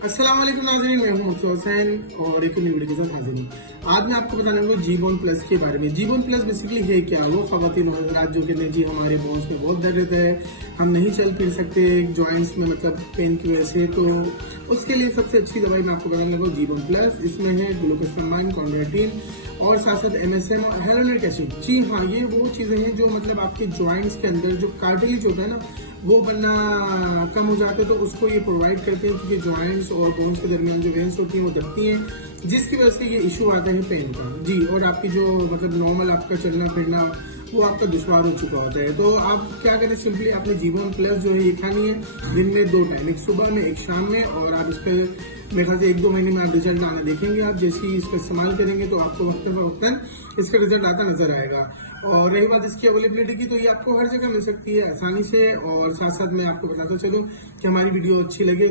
अस्सलाम वालेकुम नाज़रीन, मैं हूं मुफ्ती हुसैन और एक नई वीडियो के साथ हाजिर हूँ। आज मैं आपको बताने वाला हूँ जीबोन प्लस के बारे में। जीबोन प्लस बेसिकली है क्या? वो ख़वातीन और हज़रात जो कहते हैं जी हमारे बोन्स में बहुत दर्द रहता है, हम नहीं चल फिर सकते जॉइंट्स में, मतलब पेन की वजह से, तो उसके लिए सबसे अच्छी दवाई मैं आपको बताने लगा जीबोन प्लस। इसमें है ग्लूकोसामाइन, कॉन्ड्राइटिन और साथ साथ MSM और हेलोनिक एसिड। जी हाँ, ये वो चीज़ें हैं जो मतलब आपके जॉइंट्स के अंदर जो कार्टिलेज होता है ना, वो बनना कम हो जाता है, तो उसको ये प्रोवाइड करते हैं क्योंकि जॉइंट्स और बोन्स के दरमियान जो वेन्स होती हैं वो दबती हैं, जिसकी वजह से ये इशू आता है पेन का। जी, और आपकी जो मतलब नॉर्मल आपका चलना फिरना वो आपका दुश्वार हो चुका होता है। तो आप क्या करें, सिंपली आपने जीबोन प्लस जो है ये खानी है दिन में 2 टाइम, एक सुबह में एक शाम में, और आप इस पर मेरे ख्याल से 1-2 महीने में आप रिजल्ट आना देखेंगे। आप जैसे ही इसका इस्तेमाल करेंगे तो आपको वक्तन इसका रिजल्ट आता नजर आएगा। और रही बात इसकी अवेलेबिलिटी की, तो ये आपको हर जगह मिल सकती है आसानी से। और साथ साथ मैं आपको बताता चलूँ कि हमारी वीडियो अच्छी लगे